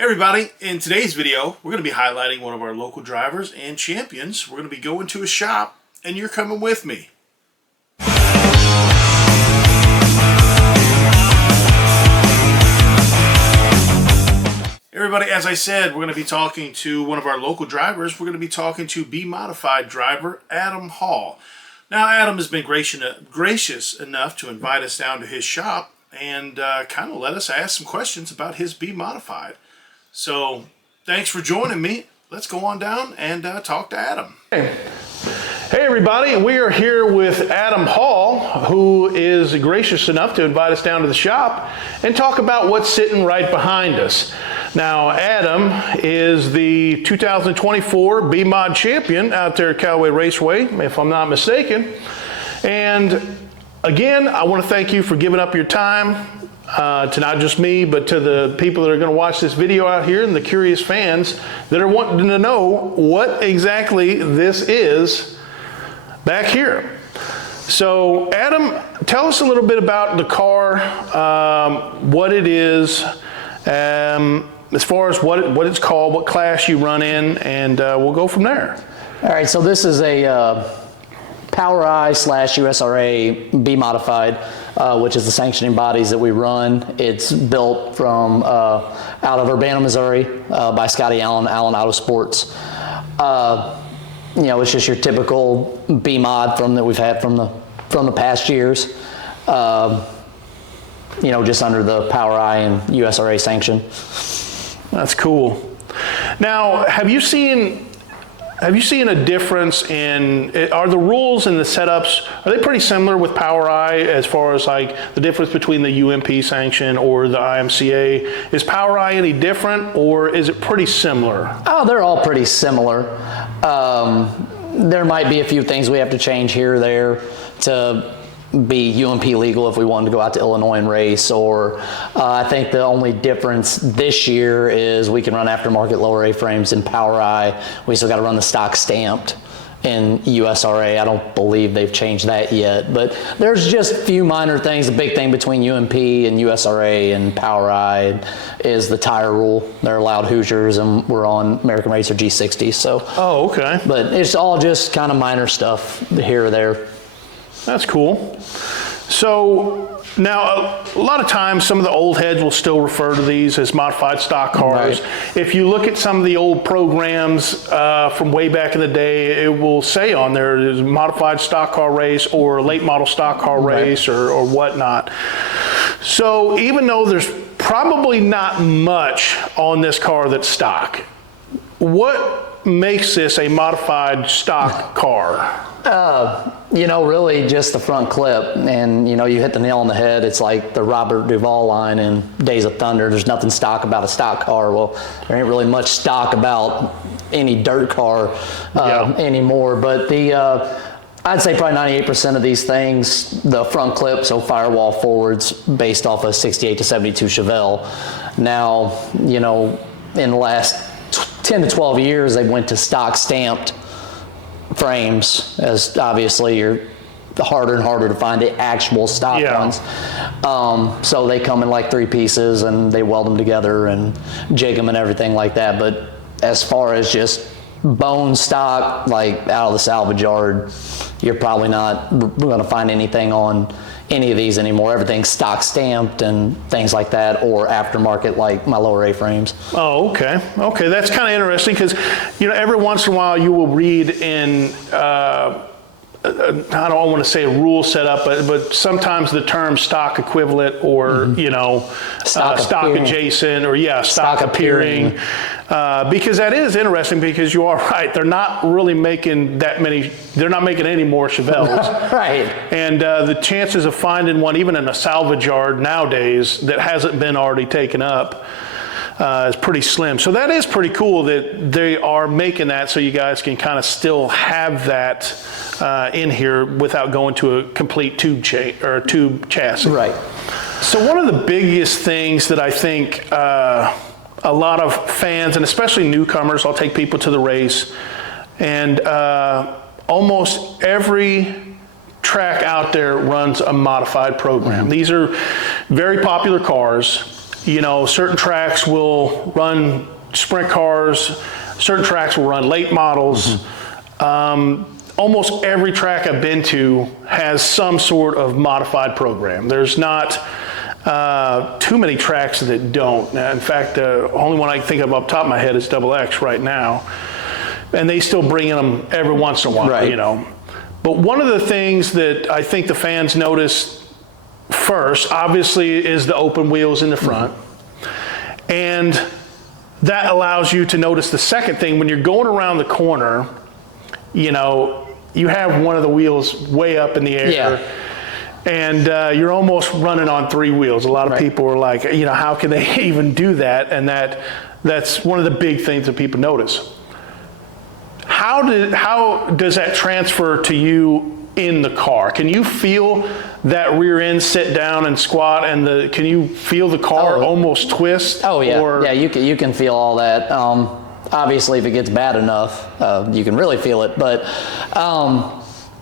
Hey everybody, in today's video we're going to be highlighting one of our local drivers and champions. We're going to be going to a shop and you're coming with me. Everybody, as I said, we're going to be talking to one of our local drivers. We're going to be talking to B Modified driver Adam Hall. Now Adam has been gracious enough to invite us down to his shop and kind of let us ask some questions about his B Modified. So, thanks for joining me. Let's go on down and talk to Adam. Hey everybody, we are here with Adam Hall, who is gracious enough to invite us down to the shop and talk about what's sitting right behind us. Now, Adam is the 2024 B-Mod champion out there at Callaway Raceway, if I'm not mistaken. And again, I want to thank you for giving up your time. To not just me, but to the people that are going to watch this video out here and the curious fans that are wanting to know what exactly this is back here. So, Adam, tell us a little bit about the car, what it is, as far as what it's called, what class you run in, and we'll go from there. All right, so this is a PowerI / USRA B Modified, which is the sanctioning bodies that we run. It's built from out of Urbana, Missouri, by Scotty Allen Auto Sports. You know, it's just your typical B Mod that we've had from the past years. You know, just under the PowerI and USRA sanction. That's cool. Now, have you seen a difference in, are the rules and the setups, are they pretty similar with PowerI as far as like the difference between the UMP sanction or the IMCA? Is PowerI any different or is it pretty similar? Oh, they're all pretty similar. There might be a few things we have to change here or there to be UMP legal if we wanted to go out to Illinois and race, or I think the only difference this year is we can run aftermarket lower A-frames in PowerI. We still got to run the stock stamped in USRA. I don't believe they've changed that yet, but there's just a few minor things. The big thing between UMP and USRA and PowerI is the tire rule. They're allowed Hoosiers and we're on American Racer G60. So. Oh, okay. But it's all just kind of minor stuff here or there. That's cool. So now a lot of times some of the old heads will still refer to these as modified stock cars. Right. If you look at some of the old programs from way back in the day, it will say on there is modified stock car race or late model stock car race or whatnot. So even though there's probably not much on this car that's stock, what makes this a modified stock car? You know, really just the front clip, and you know, you hit the nail on the head. It's like the Robert Duvall line in Days of Thunder. There's nothing stock about a stock car. Well, there ain't really much stock about any dirt car anymore. But I'd say probably 98% of these things, the front clip, so firewall forwards, based off a 68 to 72 Chevelle. Now, you know, in the last 10 to 12 years, they went to stock stamped frames, as obviously you're harder and harder to find the actual stock ones. So they come in like 3 pieces and they weld them together and jig them and everything like that. But as far as just bone stock, like out of the salvage yard, you're probably not going to find anything on any of these anymore. Everything's stock stamped and things like that, or aftermarket like my lower A-frames. Oh, okay. Okay, that's kind of interesting because, you know, every once in a while you will read in, I don't want to say a rule setup, but sometimes the term stock equivalent or, you know, stock adjacent or, stock appearing. Because that is interesting because you are right. They're not really making that many, they're not making any more Chevelles. Right. And the chances of finding one, even in a salvage yard nowadays, that hasn't been already taken up is pretty slim. So that is pretty cool that they are making that so you guys can kind of still have that in here without going to a complete tube chassis. Right. So one of the biggest things that I think a lot of fans, and especially newcomers, I'll take people to the race, and almost every track out there runs a modified program. These are very popular cars. You know, certain tracks will run sprint cars, certain tracks will run late models. Almost every track I've been to has some sort of modified program. There's not too many tracks that don't. In fact, the only one I can think of off the top of my head is Double X right now. And they still bring in them every once in a while, you know. But one of the things that I think the fans notice first, obviously, is the open wheels in the front. And that allows you to notice the second thing. When you're going around the corner, you know, you have one of the wheels way up in the air. And you're almost running on three wheels. A lot of people are like, you know, how can they even do that? And that's one of the big things that people notice. How does that transfer to you in the car? Can you feel that rear end sit down and squat, and can you feel the car almost twist? Oh yeah, yeah, you can feel all that. Obviously, if it gets bad enough, you can really feel it. But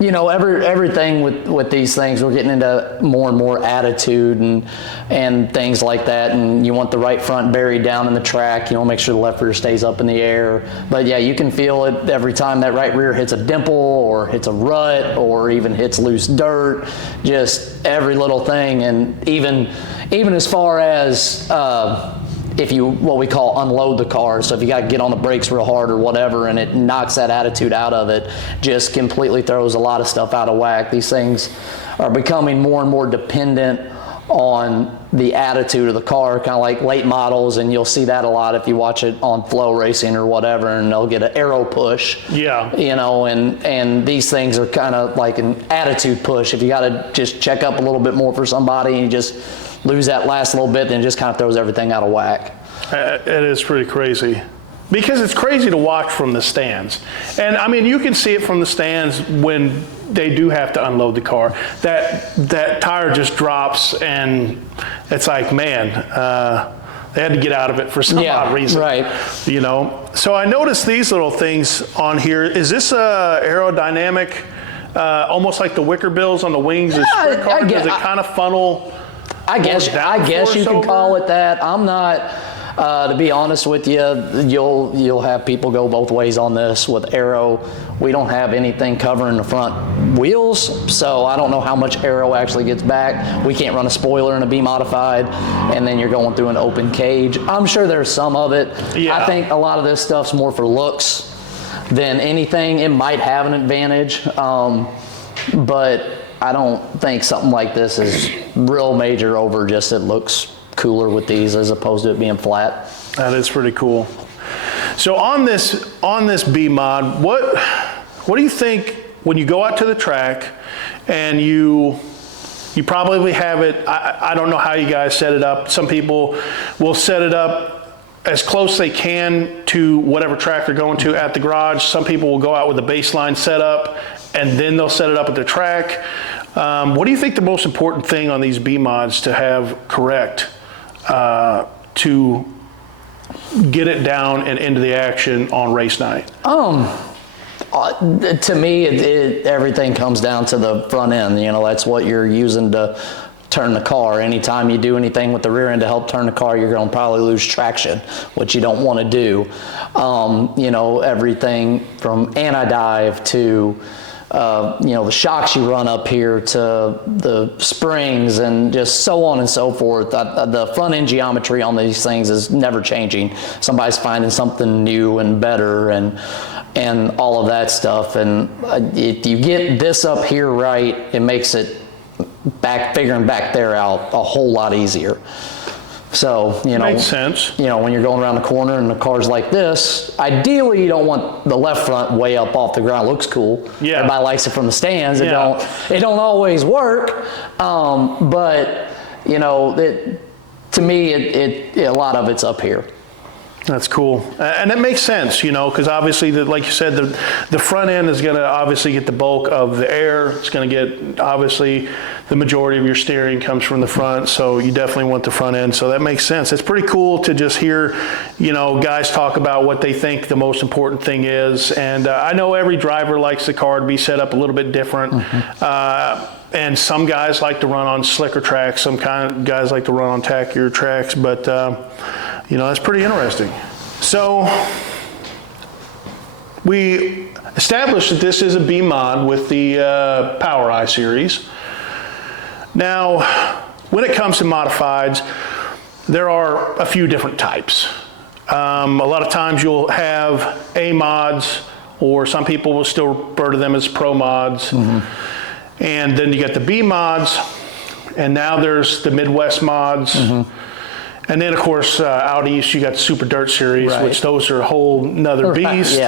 you know, everything with these things, we're getting into more and more attitude and things like that. And you want the right front buried down in the track. You want to make sure the left rear stays up in the air. But yeah, you can feel it every time that right rear hits a dimple or hits a rut or even hits loose dirt. Just every little thing, and even as far as if you, what we call, unload the car. So if you got to get on the brakes real hard or whatever, and it knocks that attitude out of it, just completely throws a lot of stuff out of whack. These things are becoming more and more dependent on the attitude of the car, kind of like late models, and you'll see that a lot if you watch it on Flow Racing or whatever, and they'll get an aero push. Yeah. You know, and these things are kind of like an attitude push. If you got to just check up a little bit more for somebody and you just lose that last little bit, then it just kind of throws everything out of whack. It is pretty crazy. Because it's crazy to watch from the stands. And I mean, you can see it from the stands when they do have to unload the car. That tire just drops, and it's like, man, they had to get out of it for some odd reason. Right. You know? So I noticed these little things on here. Is this aerodynamic, almost like the wicker bills on the wings of sprint car? Does it kind of funnel? I guess you can call it that. I'm not, to be honest with you, you'll have people go both ways on this. With aero, we don't have anything covering the front wheels, so I don't know how much aero actually gets back. We can't run a spoiler in a B modified, and then you're going through an open cage. I'm sure there's some of it. I think a lot of this stuff's more for looks than anything. It might have an advantage, but I don't think something like this is real major over just it looks cooler with these as opposed to it being flat. That is pretty cool. So on this B mod, what do you think when you go out to the track and you probably have it, I don't know how you guys set it up. Some people will set it up as close as they can to whatever track they're going to at the garage. Some people will go out with a baseline setup and then they'll set it up at the track. What do you think the most important thing on these B mods to have correct to get it down and into the action on race night? To me, everything comes down to the front end. You know, that's what you're using to turn the car. Anytime you do anything with the rear end to help turn the car, you're going to probably lose traction, which you don't want to do. You know, everything from anti-dive to you know, the shocks you run up here to the springs and just so on and so forth. The front end geometry on these things is never changing. Somebody's finding something new and better and all of that stuff. And if you get this up here right, it makes it figuring back there out a whole lot easier. So, you know, makes sense. You know, when you're going around the corner and the car's like this, ideally you don't want the left front way up off the ground. It looks cool. Yeah. Everybody likes it from the stands. It don't always work. But, you know, to me, a lot of it's up here. That's cool. And that makes sense, you know, because obviously, like you said, the front end is going to obviously get the bulk of the air. It's going to get, obviously, the majority of your steering comes from the front, so you definitely want the front end. So that makes sense. It's pretty cool to just hear, you know, guys talk about what they think the most important thing is. And I know every driver likes the car to be set up a little bit different. And some guys like to run on slicker tracks. Some guys like to run on tackier tracks. But, you know, that's pretty interesting. So we established that this is a B mod with the PowerEye series. Now, when it comes to modifieds, there are a few different types. A lot of times you'll have A mods, or some people will still refer to them as Pro mods. And then you got the B mods, and now there's the Midwest mods. And then, of course, out east, you got the Super Dirt Series, which those are a whole nother beast.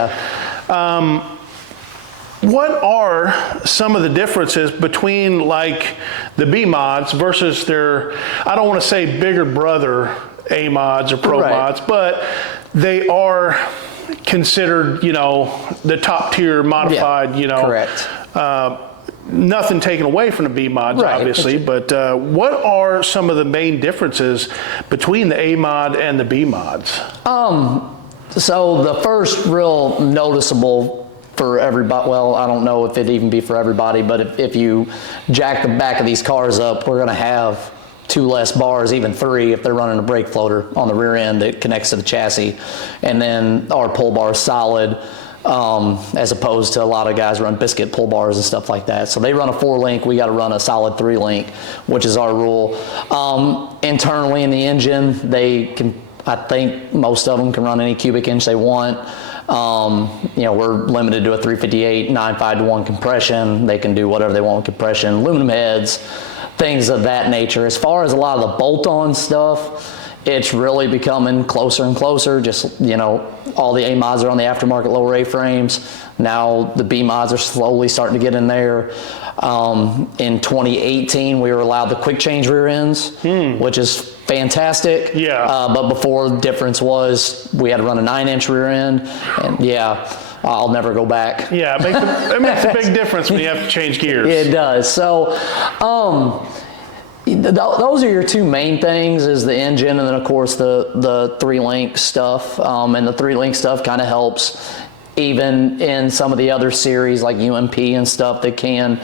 What are some of the differences between, like, the B mods versus their, I don't want to say bigger brother A mods or Pro mods, but they are considered, you know, the top tier modified, you know. Nothing taken away from the B mods, obviously, but what are some of the main differences between the A mod and the B mods? So the first real noticeable for everybody, well, I don't know if it'd even be for everybody, but if you jack the back of these cars up, we're going to have 2 less bars, even 3 if they're running a brake floater on the rear end that connects to the chassis. And then our pull bar is solid. As opposed to a lot of guys run biscuit pull bars and stuff like that. So they run a 4-link, we got to run a solid 3-link, which is our rule. Internally in the engine, they can, I think most of them can run any cubic inch they want. You know, we're limited to a 358 9.5-to-1 compression. They can do whatever they want with compression, aluminum heads, things of that nature. As far as a lot of the bolt-on stuff, it's really becoming closer and closer. Just, you know, all the A mods are on the aftermarket lower A-frames. Now the B mods are slowly starting to get in there. In 2018, we were allowed the quick change rear ends, which is fantastic. But before, the difference was we had to run a 9-inch rear end, and I'll never go back. It makes a big difference when you have to change gears. It does. So, those are your 2 main things, is the engine and then of course the 3-link stuff. And the 3-link stuff kind of helps even in some of the other series like UMP and stuff that can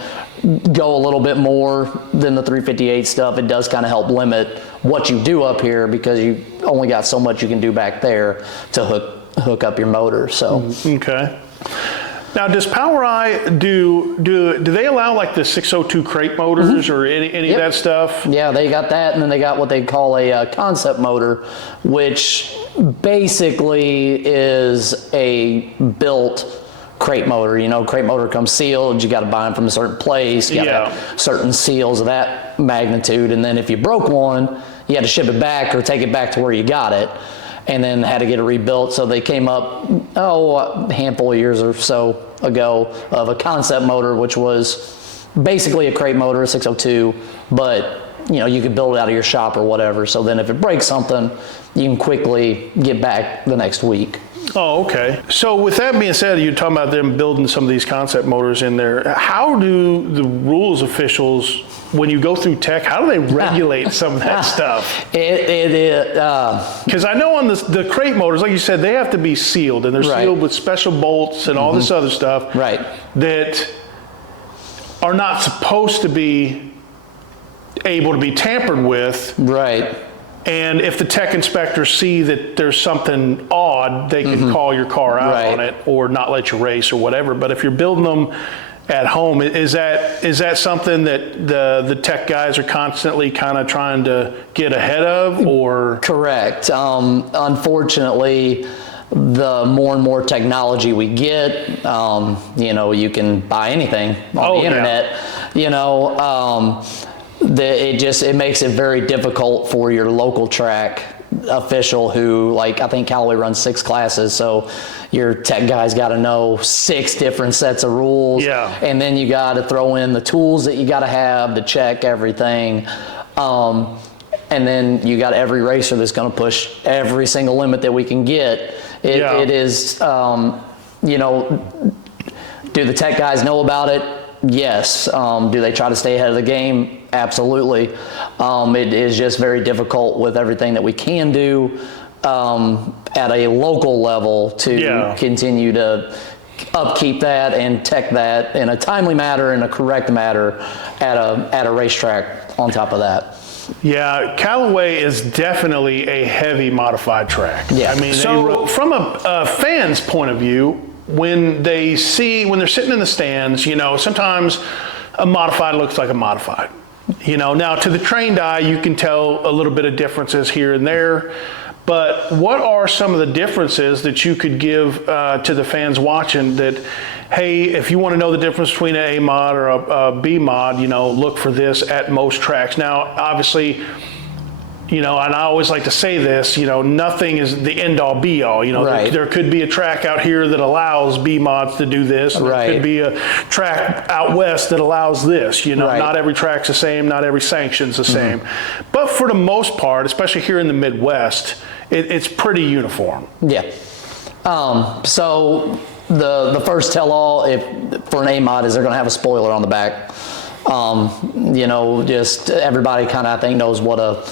go a little bit more than the 358 stuff. It does kind of help limit what you do up here because you only got so much you can do back there to hook up your motor. So okay. Now, does PowerEye do they allow like the 602 crate motors or any of that stuff? Yeah, they got that, and then they got what they call a concept motor, which basically is a built crate motor. You know, crate motor comes sealed. You got to buy them from a certain place. You got to have certain seals of that magnitude, and then if you broke one, you had to ship it back or take it back to where you got it, and then had to get it rebuilt. So they came up, a handful of years or so ago of a concept motor, which was basically a crate motor, a 602, but you know, you could build it out of your shop or whatever. So then if it breaks something, you can quickly get back the next week. Oh, okay. So with that being said, you're talking about them building some of these concept motors in there. How do the rules officials, when you go through tech, how do they regulate some of that stuff? Because I know on the crate motors, like you said, they have to be sealed, and they're sealed with special bolts and all this other stuff that are not supposed to be able to be tampered with. And if the tech inspectors see that there's something odd, they can call your car out on it or not let you race or whatever. But if you're building them at home, is that something that the tech guys are constantly kind of trying to get ahead of, or? Correct. Unfortunately, the more and more technology we get, you know, you can buy anything on the internet. You know, it makes it very difficult for your local track official who, like, I think Callaway runs 6 classes, so your tech guy's got to know 6 different sets of rules, and then you got to throw in the tools that you got to have to check everything. and then you got every racer that's going to push every single limit that we can get. It is, you know, do the tech guys know about it? Yes. Do they try to stay ahead of the game? Absolutely. It is just very difficult with everything that we can do at a local level to continue to upkeep that and tech that in a timely manner and a correct manner at a racetrack on top of that. Yeah, Callaway is definitely a heavy modified track. Yeah. I mean, so from a fan's point of view, when they're sitting in the stands, you know, sometimes a modified looks like a modified. You know, now to the trained eye, you can tell a little bit of differences here and there. But what are some of the differences that you could give to the fans watching that, hey, if you want to know the difference between an A mod or a B mod, you know, look for this at most tracks. Now, obviously, you know, and I always like to say this, you know, nothing is the end all be all. You know, there could be a track out here that allows B mods to do this. And there could be a track out west that allows this. You know, not every track's the same, not every sanction's the same. But for the most part, especially here in the Midwest, it's pretty uniform. Yeah. So the first tell-all for an A mod is they're going to have a spoiler on the back. You know, just everybody kind of, I think, knows what a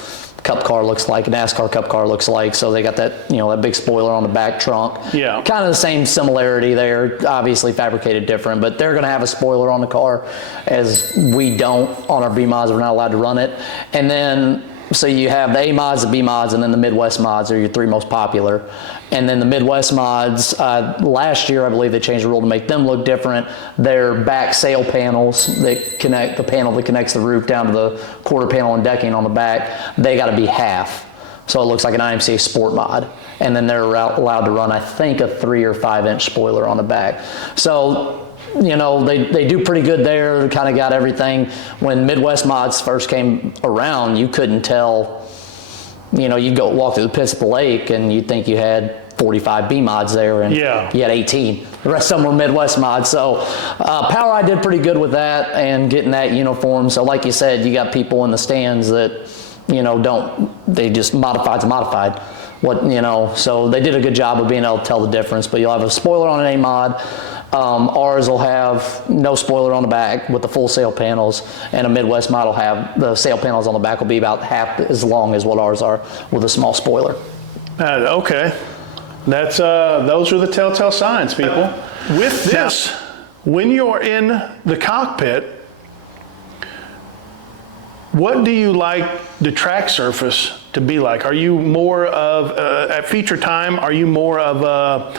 Cup car looks like, a NASCAR Cup car looks like. So they got that, you know, that big spoiler on the back trunk. Yeah. Kind of the same similarity there, obviously fabricated different, but they're going to have a spoiler on the car, as we don't on our B mods. We're not allowed to run it. And then, so you have the A mods, the B mods, and then the Midwest mods are your three most popular. And then the Midwest mods, last year I believe they changed the rule to make them look different. They're back sail panels that connect the panel that connects the roof down to the quarter panel and decking on the back. They got to be half, so it looks like an IMCA Sport mod. And then they're allowed to run, I think, a 3 or 5 inch spoiler on the back. So, you know, they do pretty good there. They kind of got everything. When Midwest mods first came around, you couldn't tell, you know, you'd go walk through the pits at the lake and you'd think you had 45 B mods there, and you had 18. The rest of them were Midwest mods. So PowerEye did pretty good with that and getting that uniform. So like you said, you got people in the stands that, you know, they just modified's modified. What, you know, so they did a good job of being able to tell the difference. But you'll have a spoiler on an A mod. Ours will have no spoiler on the back with the full sail panels, and a Midwest mod will have the sail panels on the back will be about half as long as what ours are with a small spoiler. Okay. That's those are the telltale signs, people. With this, when you're in the cockpit, what do you like the track surface to be like? Are you more of, at feature time, are you more of a,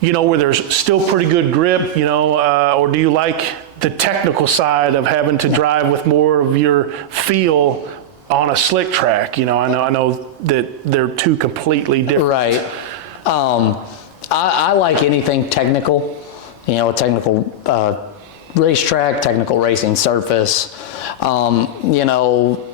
you know, where there's still pretty good grip, you know, or do you like the technical side of having to drive with more of your feel on a slick track? You know, I know that they're two completely different. Right. I like anything technical, you know, a technical racetrack, technical racing surface. You know,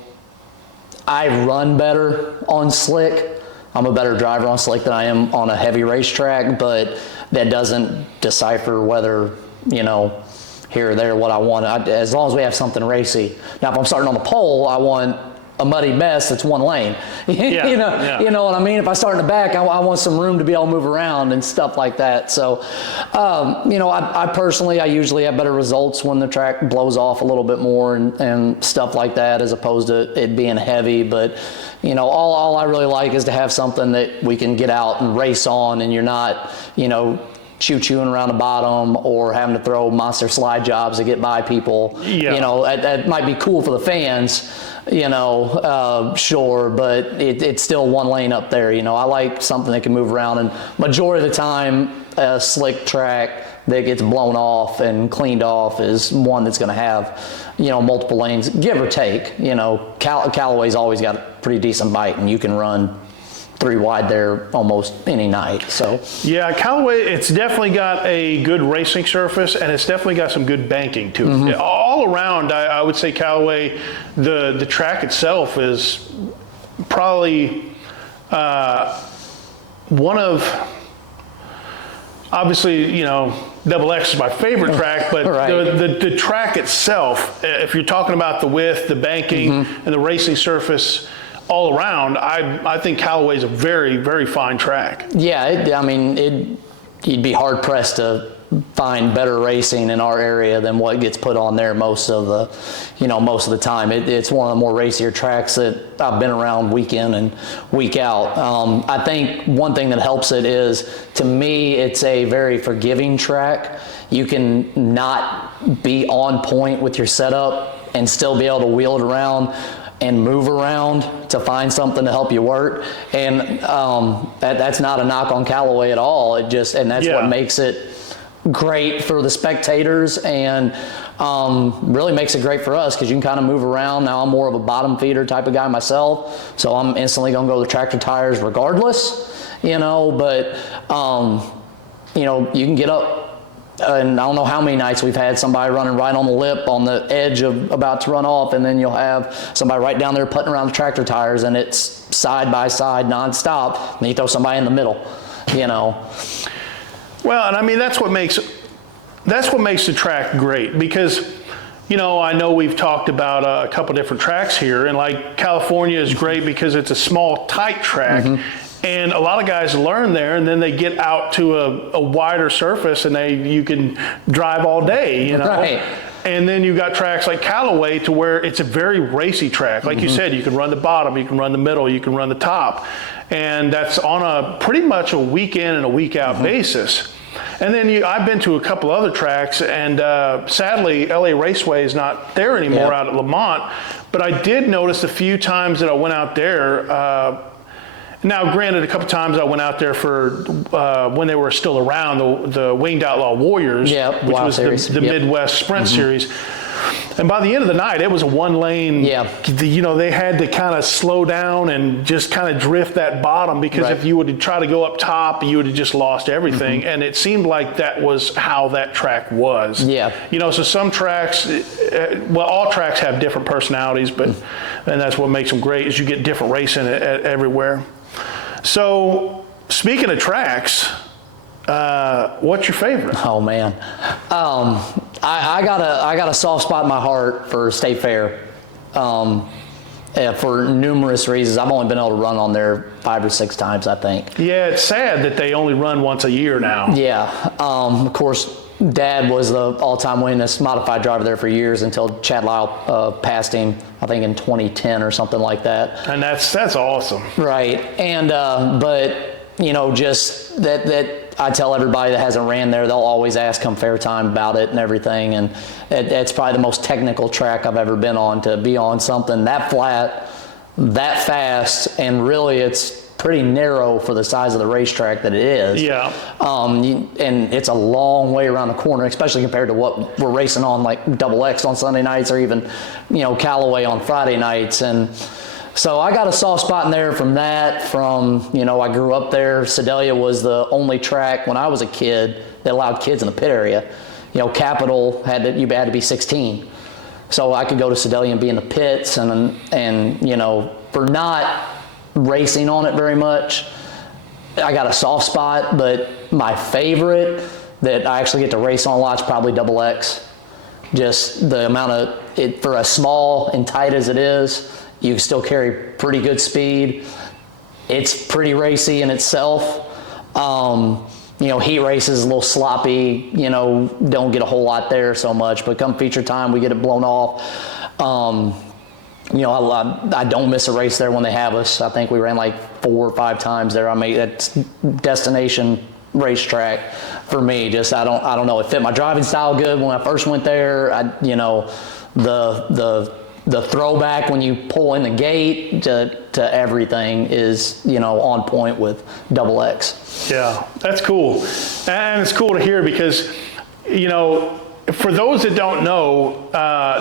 I run better on slick. I'm a better driver on slick than I am on a heavy racetrack, but that doesn't decipher whether, you know, here or there what I want. As long as we have something racy. Now, if I'm starting on the pole, I want a muddy mess that's one lane. You know what I mean? If I start in the back, I want some room to be able to move around and stuff like that. So, you know, I personally, I usually have better results when the track blows off a little bit more and stuff like that, as opposed to it being heavy. But, you know, all I really like is to have something that we can get out and race on, and you're not, you know, chewing around the bottom or having to throw monster slide jobs to get by people. You know, that might be cool for the fans, you know, sure, but it's still one lane up there. You know, I like something that can move around, and majority of the time, a slick track that gets blown off and cleaned off is one that's going to have, you know, multiple lanes, give or take. You know, Callaway's always got a pretty decent bite, and you can run 3 wide there almost any night. So yeah, Callaway, it's definitely got a good racing surface, and it's definitely got some good banking to it. All around, I would say Callaway, the track itself is probably one of, obviously, you know, Double X is my favorite track, but the track itself, if you're talking about the width, the banking, and the racing surface all around, I think Callaway is a very, very fine track. Yeah, you'd be hard pressed to find better racing in our area than what gets put on there most of the time. It's one of the more racier tracks that I've been around week in and week out. I think one thing that helps it is, to me, it's a very forgiving track. You can not be on point with your setup and still be able to wheel it around and move around to find something to help you work. And that's not a knock on Callaway at all. That's what makes it great for the spectators, and really makes it great for us, because you can kind of move around. Now I'm more of a bottom feeder type of guy myself, so I'm instantly going to go with tractor tires regardless, but you can get up, and I don't know how many nights we've had somebody running right on the lip on the edge of about to run off, and then you'll have somebody right down there putting around the tractor tires, and it's side by side nonstop, and you throw somebody in the middle. Well, and I mean, that's what makes the track great, because I know we've talked about a couple different tracks here, and like California is great because it's a small, tight track, and a lot of guys learn there, and then they get out to a wider surface, and you can drive all day, Right. And then you got tracks like Callaway, to where it's a very racy track. Like you said, you can run the bottom, you can run the middle, you can run the top. And that's on a pretty much a week in and a week out basis. And then I've been to a couple other tracks, and sadly, LA Raceway is not there anymore out at Lamont. But I did notice a few times that I went out there. Now, granted, a couple times I went out there for when they were still around, the Winged Outlaw Warriors, which was the Midwest Sprint Series. And by the end of the night, it was a one lane. They had to kind of slow down and just kind of drift that bottom, because if you would have tried to go up top, you would have just lost everything. And it seemed like that was how that track was. So some tracks, all tracks have different personalities, and that's what makes them great, is you get different racing everywhere. So speaking of tracks, what's your favorite? Oh man, I got a soft spot in my heart for State Fair, for numerous reasons. I've only been able to run on there 5 or 6 times, I think. Yeah, it's sad that they only run once a year now. Of course, Dad was the all-time winningest modified driver there for years, until Chad Lyle passed him, I think in 2010 or something like that. And that's awesome. Right, and but just that I tell everybody that hasn't ran there, they'll always ask come fair time about it and everything, and it's probably the most technical track I've ever been on, to be on something that flat, that fast, and really it's pretty narrow for the size of the racetrack that it is. And it's a long way around the corner, especially compared to what we're racing on, like Double X on Sunday nights, or even Callaway on Friday nights. And so I got a soft spot in there from that. I grew up there. Sedalia was the only track when I was a kid that allowed kids in the pit area. Capital you had to be 16, so I could go to Sedalia and be in the pits, and for not racing on it very much, I got a soft spot. But my favorite that I actually get to race on a lot is probably Double X. Just the amount of it, for as small and tight as it is, you can still carry pretty good speed. It's pretty racy in itself. Heat races is a little sloppy, don't get a whole lot there so much, but come feature time, we get it blown off. I don't miss a race there when they have us. I think we ran like 4 or 5 times there. That's destination racetrack for me. Just I don't know. It fit my driving style good when I first went there. The throwback when you pull in the gate to everything is on point with Double X. Yeah, that's cool, and it's cool to hear, because for those that don't know,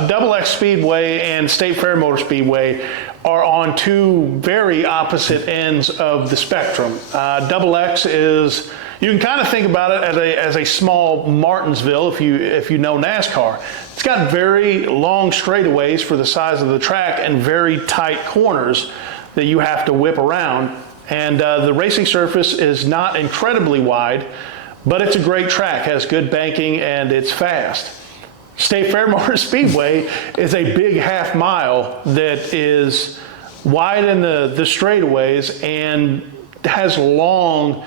Double X Speedway and State Fair Motor Speedway are on 2 very opposite ends of the spectrum. Double X is, you can kind of think about it as a small Martinsville if you know NASCAR. It's got very long straightaways for the size of the track, and very tight corners that you have to whip around. And the racing surface is not incredibly wide, but it's a great track, has good banking, and it's fast. State Fair Motor Speedway is a big half mile that is wide in the straightaways, and has long,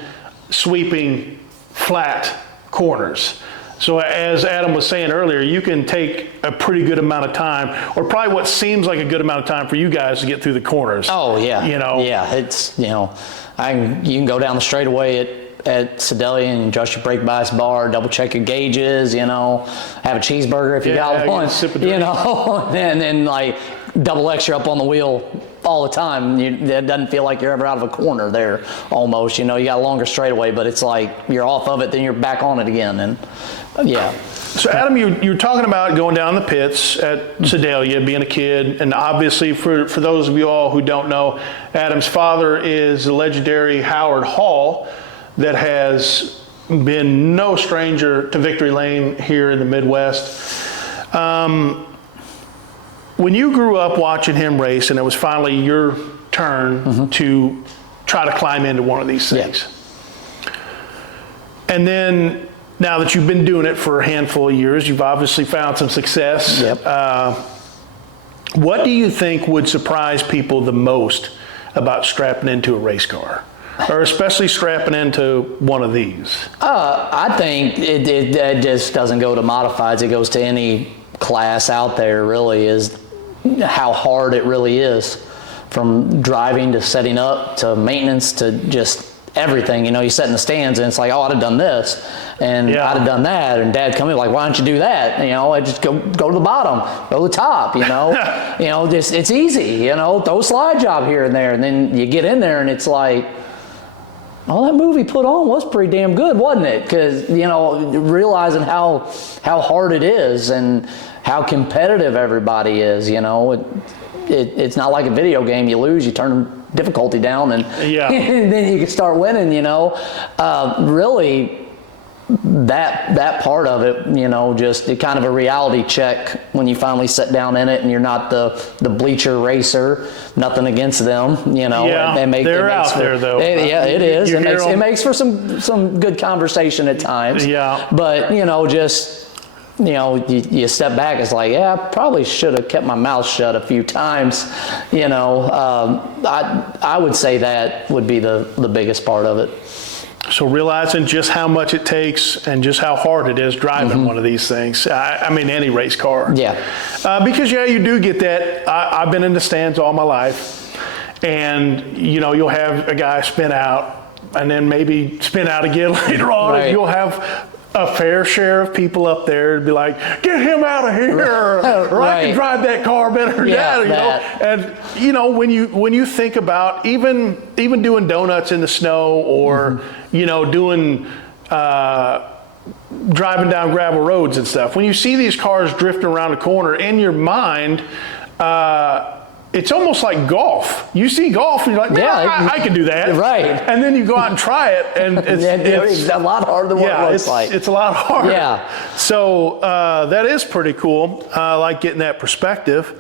sweeping, flat corners. So as Adam was saying earlier, you can take a pretty good amount of time, or probably what seems like a good amount of time for you guys to get through the corners. Oh yeah, yeah. It's you can go down the straightaway at Sedalia and adjust your brake bias bar, double check your gauges, have a cheeseburger if you got one, and then like double X you're up on the wheel all the time. It doesn't feel like you're ever out of a corner there almost. You got a longer straightaway, but it's like you're off of it, then you're back on it again. And yeah. So Adam, you're talking about going down the pits at Sedalia, being a kid, and obviously for those of you all who don't know, Adam's father is the legendary Howard Hall, that has been no stranger to Victory Lane here in the Midwest. When you grew up watching him race and it was finally your turn to try to climb into one of these things, and then now that you've been doing it for a handful of years, you've obviously found some success. What do you think would surprise people the most about strapping into a race car? Or especially strapping into one of these? I think it just doesn't go to modifieds. It goes to any class out there, really, is how hard it really is. From driving to setting up to maintenance to just everything. You sit in the stands and it's like, oh, I'd have done this and I'd have done that. And Dad come in like, why don't you do that? I just go to the bottom, go to the top, just, it's easy, throw a slide job here and there. And then you get in there and it's like, oh, that movie put on was pretty damn good, wasn't it? Because, realizing how hard it is and how competitive everybody is, it's not like a video game. You lose, you turn difficulty down, and, and then you can start winning, Really, that part of it, just kind of a reality check when you finally sit down in it and you're not the bleacher racer. Nothing against them, they're out there though. It is. It makes for some good conversation at times. Yeah. But just you step back. It's like, I probably should have kept my mouth shut a few times. I would say that would be the biggest part of it. So realizing just how much it takes and just how hard it is driving one of these things. I mean, any race car. Yeah. Because you do get that. I've been in the stands all my life, and you'll have a guy spin out and then maybe spin out again later on. Right. And you'll have a fair share of people up there to be like, get him out of here, or I can drive that car better than that. And when you think about even doing donuts in the snow, or doing driving down gravel roads and stuff, when you see these cars drifting around a corner, in your mind, it's almost like golf. You see golf, and you're like, I can do that. Right. And then you go out and try it, and it's a lot harder than what it looks like. It's a lot harder. Yeah. So that is pretty cool. I like getting that perspective.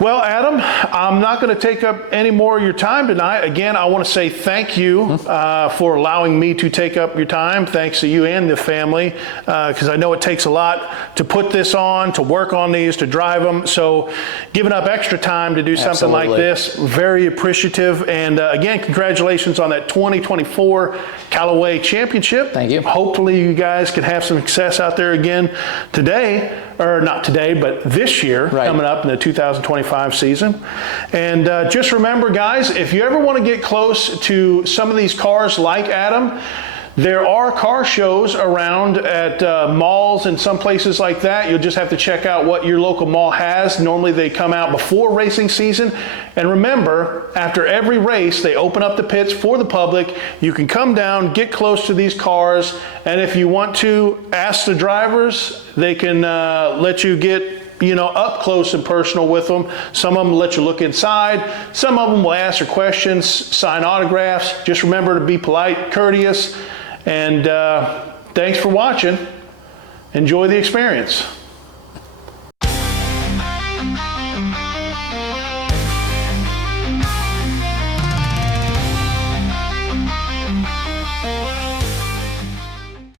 Well, Adam, I'm not going to take up any more of your time tonight. Again, I want to say thank you for allowing me to take up your time. Thanks to you and the family, because I know it takes a lot to put this on, to work on these, to drive them. So giving up extra time to do something like this, very appreciative. And again, congratulations on that 2024 Callaway Championship. Thank you. Hopefully you guys can have some success out there again today, or not today, but this year, coming up in the 2025 season. And just remember, guys, if you ever want to get close to some of these cars like Adam, there are car shows around at malls and some places like that. You'll just have to check out what your local mall has. Normally they come out before racing season. And remember, after every race, they open up the pits for the public. You can come down, get close to these cars, and if you want to ask the drivers, they can let you get up close and personal with them. Some of them let you look inside. Some of them will answer questions, sign autographs. Just remember to be polite, courteous, and thanks for watching. Enjoy the experience.